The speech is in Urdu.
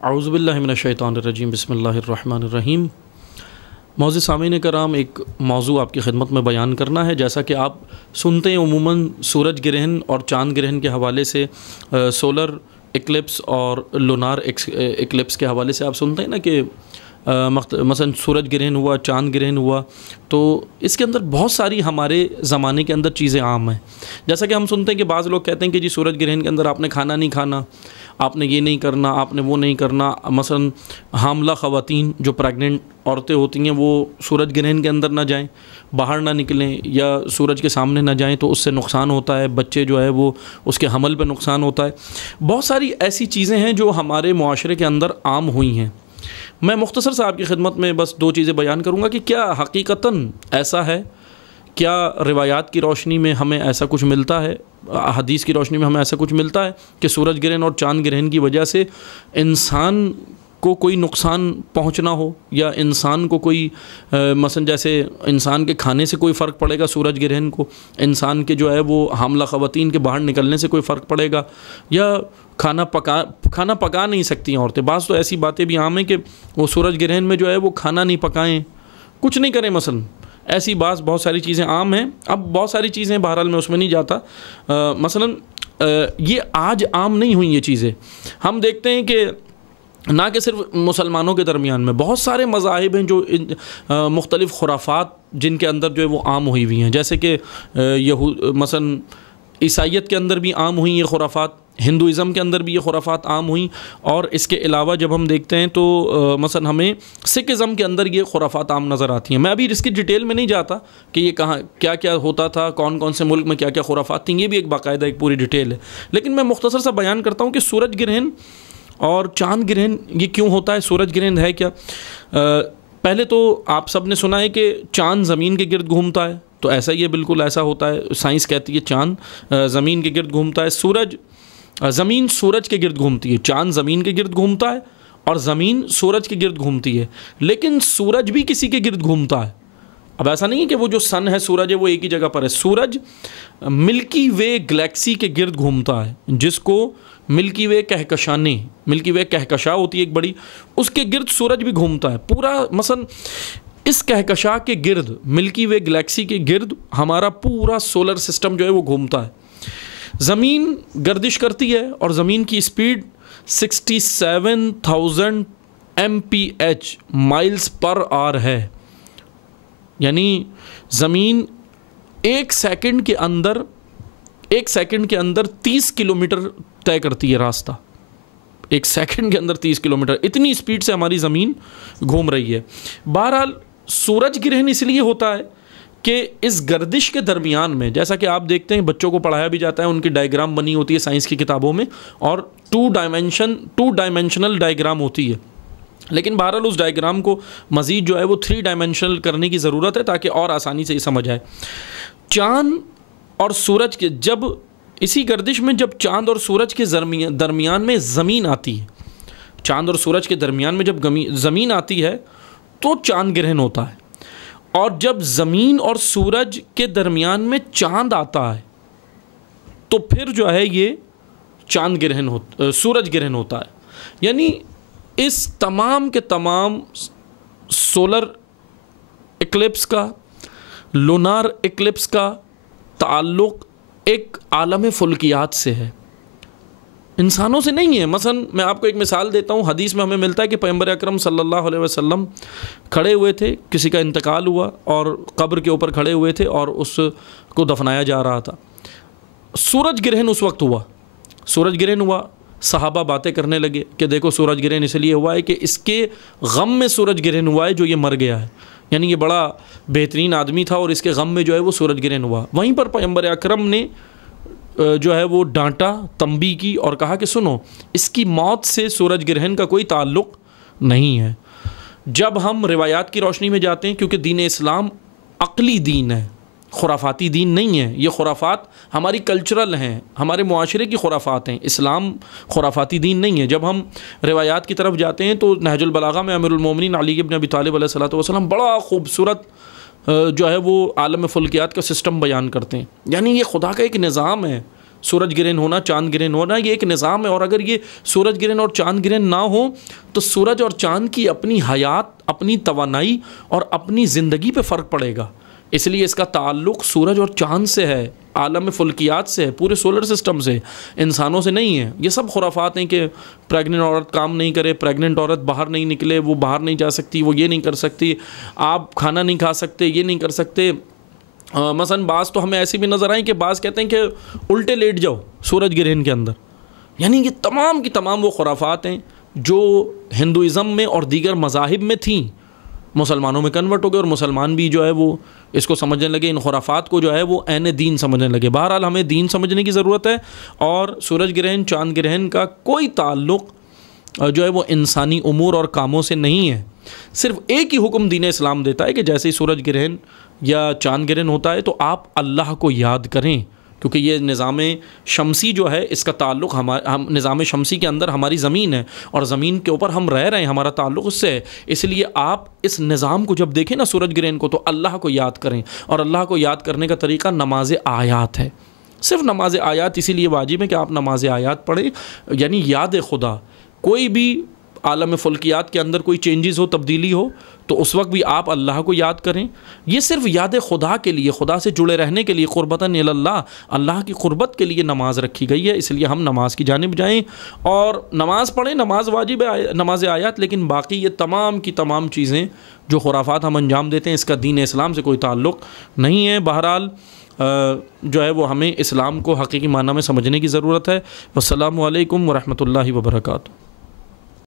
اعوذ باللہ من الشیطان الرجیم، بسم اللہ الرحمن الرحیم۔ معزز سامعین کرام، ایک موضوع آپ کی خدمت میں بیان کرنا ہے۔ جیسا کہ آپ سنتے ہیں عموماً سورج گرہن اور چاند گرہن کے حوالے سے، سولر ایکلپس اور لونار ایکلپس کے حوالے سے آپ سنتے ہیں نا کہ مثلا سورج گرہن ہوا، چاند گرہن ہوا، تو اس کے اندر بہت ساری ہمارے زمانے کے اندر چیزیں عام ہیں۔ جیسا کہ ہم سنتے ہیں کہ بعض لوگ کہتے ہیں کہ جی سورج گرہن کے اندر آپ نے کھانا نہیں کھانا، آپ نے یہ نہیں کرنا، آپ نے وہ نہیں کرنا۔ مثلا حاملہ خواتین جو پریگننٹ عورتیں ہوتی ہیں وہ سورج گرہن کے اندر نہ جائیں، باہر نہ نکلیں یا سورج کے سامنے نہ جائیں تو اس سے نقصان ہوتا ہے، بچے جو ہے وہ اس کے حمل پہ نقصان ہوتا ہے۔ بہت ساری ایسی چیزیں ہیں جو ہمارے معاشرے کے اندر عام ہوئی ہیں۔ میں مختصر سے آپ کی خدمت میں بس دو چیزیں بیان کروں گا کہ کیا حقیقتاً ایسا ہے، کیا روایات کی روشنی میں ہمیں ایسا کچھ ملتا ہے، حدیث کی روشنی میں ہمیں ایسا کچھ ملتا ہے کہ سورج گرہن اور چاند گرہن کی وجہ سے انسان کو کوئی نقصان پہنچنا ہو، یا انسان کو کوئی مثلا جیسے انسان کے کھانے سے کوئی فرق پڑے گا سورج گرہن کو، انسان کے جو ہے وہ حاملہ خواتین کے باہر نکلنے سے کوئی فرق پڑے گا، یا کھانا پکا نہیں سکتی ہیں عورتیں۔ بعض تو ایسی باتیں بھی عام ہیں کہ وہ سورج گرہن میں جو ہے وہ کھانا نہیں پکائیں، کچھ نہیں کریں، مثلا ایسی بہت ساری چیزیں عام ہیں۔ اب بہت ساری چیزیں بہرحال میں اس میں نہیں جاتا، مثلا یہ آج عام نہیں ہوئی یہ چیزیں۔ ہم دیکھتے ہیں کہ نہ کہ صرف مسلمانوں کے درمیان میں بہت سارے مذاہب ہیں جو مختلف خرافات جن کے اندر جو ہے وہ عام ہوئی ہوئی ہیں، جیسے کہ مثلا عیسائیت کے اندر بھی عام ہوئی یہ خرافات، ہندوازم کے اندر بھی یہ خرافات عام ہوئیں، اور اس کے علاوہ جب ہم دیکھتے ہیں تو مثلا ہمیں سکھ ازم کے اندر یہ خرافات عام نظر آتی ہیں۔ میں ابھی اس کی ڈیٹیل میں نہیں جاتا کہ یہ کہاں کیا کیا ہوتا تھا، کون کون سے ملک میں کیا کیا خرافات تھیں، یہ بھی ایک باقاعدہ ایک پوری ڈیٹیل ہے، لیکن میں مختصر سا بیان کرتا ہوں کہ سورج گرہن اور چاند گرہن یہ کیوں ہوتا ہے، سورج گرہن ہے کیا۔ پہلے تو آپ سب نے سنا ہے کہ چاند زمین کے گرد گھومتا ہے، تو ایسا ہی ہے، بالکل ایسا ہوتا ہے۔ سائنس کہتی ہے چاند زمین کے گرد گھومتا ہے، زمین سورج کے گرد گھومتی ہے، چاند زمین کے گرد گھومتا ہے اور زمین سورج کے گرد گھومتی ہے، لیکن سورج بھی کسی کے گرد گھومتا ہے۔ اب ایسا نہیں ہے کہ وہ جو سن ہے، سورج ہے، وہ ایک ہی جگہ پر ہے۔ سورج ملکی وے گلیکسی کے گرد گھومتا ہے، جس کو ملکی وے کہکشاں ہوتی ہے ایک بڑی، اس کے گرد سورج بھی گھومتا ہے پورا۔ مثلا اس کہکشاں کے گرد، ملکی وے گلیکسی کے گرد ہمارا پورا سولر سسٹم جو ہے وہ گھومتا ہے۔ زمین گردش کرتی ہے اور زمین کی اسپیڈ 67,000 mph مائلز پر آور ہے، یعنی زمین ایک سیکنڈ کے اندر 30 کلومیٹر طے کرتی ہے راستہ، ایک سیکنڈ کے اندر 30 کلومیٹر، اتنی اسپیڈ سے ہماری زمین گھوم رہی ہے۔ بہرحال سورج گرہن اس لیے ہوتا ہے کہ اس گردش کے درمیان میں، جیسا کہ آپ دیکھتے ہیں بچوں کو پڑھایا بھی جاتا ہے، ان کی ڈائیگرام بنی ہوتی ہے سائنس کی کتابوں میں، اور ٹو ڈائمینشنل ڈائیگرام ہوتی ہے، لیکن بہرحال اس ڈائیگرام کو مزید جو ہے وہ 3 ڈائمینشنل کرنے کی ضرورت ہے تاکہ اور آسانی سے یہ سمجھ آئے۔ چاند اور سورج کے اسی گردش میں جب چاند اور سورج کے درمیان میں زمین آتی ہے، چاند اور سورج کے درمیان میں جب زمین آتی ہے تو چاند گرہن ہوتا ہے، اور جب زمین اور سورج کے درمیان میں چاند آتا ہے تو پھر جو ہے یہ سورج گرہن ہوتا ہے۔ یعنی اس تمام کے تمام سولر ایکلپس کا، لونار ایکلپس کا تعلق ایک عالم فلکیات سے ہے، انسانوں سے نہیں ہے۔ مثلا میں آپ کو ایک مثال دیتا ہوں، حدیث میں ہمیں ملتا ہے کہ پیغمبر اکرم صلی اللہ علیہ وسلم کھڑے ہوئے تھے، کسی کا انتقال ہوا اور قبر کے اوپر کھڑے ہوئے تھے اور اس کو دفنایا جا رہا تھا۔ سورج گرہن اس وقت ہوا، صحابہ باتیں کرنے لگے کہ دیکھو سورج گرہن اس لیے ہوا ہے کہ اس کے غم میں سورج گرہن ہوا ہے جو یہ مر گیا ہے، یعنی یہ بڑا بہترین آدمی تھا اور اس کے غم میں جو ہے وہ سورج گرہن ہوا۔ وہیں پر پیغمبر اکرم نے جو ہے وہ ڈانٹا، تنبیہ کی اور کہا کہ سنو، اس کی موت سے سورج گرہن کا کوئی تعلق نہیں ہے۔ جب ہم روایات کی روشنی میں جاتے ہیں، کیونکہ دین اسلام عقلی دین ہے، خرافاتی دین نہیں ہے، یہ خرافات ہماری کلچرل ہیں، ہمارے معاشرے کی خرافات ہیں، اسلام خرافاتی دین نہیں ہے۔ جب ہم روایات کی طرف جاتے ہیں تو نہج البلاغہ میں امیر المومنین علی بن ابی طالب علیہ الصلوۃ والسلام بڑا خوبصورت جو ہے وہ عالم فلکیات کا سسٹم بیان کرتے ہیں، یعنی یہ خدا کا ایک نظام ہے سورج گرہن ہونا، چاند گرہن ہونا، یہ ایک نظام ہے، اور اگر یہ سورج گرہن اور چاند گرہن نہ ہو تو سورج اور چاند کی اپنی حیات، اپنی توانائی اور اپنی زندگی پہ فرق پڑے گا۔ اس لیے اس کا تعلق سورج اور چاند سے ہے، عالم فلکیات سے ہے، پورے سولر سسٹم سے، انسانوں سے نہیں ہے۔ یہ سب خرافات ہیں کہ پریگننٹ عورت کام نہیں کرے، پریگننٹ عورت باہر نہیں نکلے، وہ باہر نہیں جا سکتی، وہ یہ نہیں کر سکتی، آپ کھانا نہیں کھا سکتے، یہ نہیں کر سکتے۔ مثلا بعض تو ہمیں ایسی بھی نظر آئیں کہ بعض کہتے ہیں کہ الٹے لیٹ جاؤ سورج گرہن کے اندر۔ یعنی یہ تمام کی تمام وہ خرافات ہیں جو ہندوازم میں اور دیگر مذاہب میں تھیں، مسلمانوں میں کنورٹ ہو گئے، اور مسلمان بھی جو ہے وہ اس کو سمجھنے لگے، ان خرافات کو جو ہے وہ عین دین سمجھنے لگے۔ بہرحال ہمیں دین سمجھنے کی ضرورت ہے، اور سورج گرہن، چاند گرہن کا کوئی تعلق جو ہے وہ انسانی امور اور کاموں سے نہیں ہے۔ صرف ایک ہی حکم دین اسلام دیتا ہے کہ جیسے ہی سورج گرہن یا چاند گرہن ہوتا ہے تو آپ اللہ کو یاد کریں، کیونکہ یہ نظام شمسی جو ہے اس کا تعلق ہم نظام شمسی کے اندر ہماری زمین ہے، اور زمین کے اوپر ہم رہ رہے ہیں، ہمارا تعلق اس سے ہے۔ اس لیے آپ اس نظام کو جب دیکھیں نا سورج گرہن کو، تو اللہ کو یاد کریں، اور اللہ کو یاد کرنے کا طریقہ نماز آیات ہے۔ صرف نماز آیات اسی لیے واجب ہے کہ آپ نماز آیات پڑھیں، یعنی یاد خدا۔ کوئی بھی عالم فلکیات کے اندر کوئی چینجز ہو، تبدیلی ہو، تو اس وقت بھی آپ اللہ کو یاد کریں۔ یہ صرف یاد خدا کے لیے، خدا سے جڑے رہنے کے لیے، قربتاً اللہ، اللہ کی قربت کے لیے نماز رکھی گئی ہے۔ اس لیے ہم نماز کی جانب جائیں اور نماز پڑھیں۔ نماز واجب ہے، نماز آیات، لیکن باقی یہ تمام کی تمام چیزیں جو خرافات ہم انجام دیتے ہیں، اس کا دین اسلام سے کوئی تعلق نہیں ہے۔ بہرحال جو ہے وہ ہمیں اسلام کو حقیقی معنی میں سمجھنے کی ضرورت ہے۔ والسلام علیکم ورحمۃ اللہ وبرکاتہ۔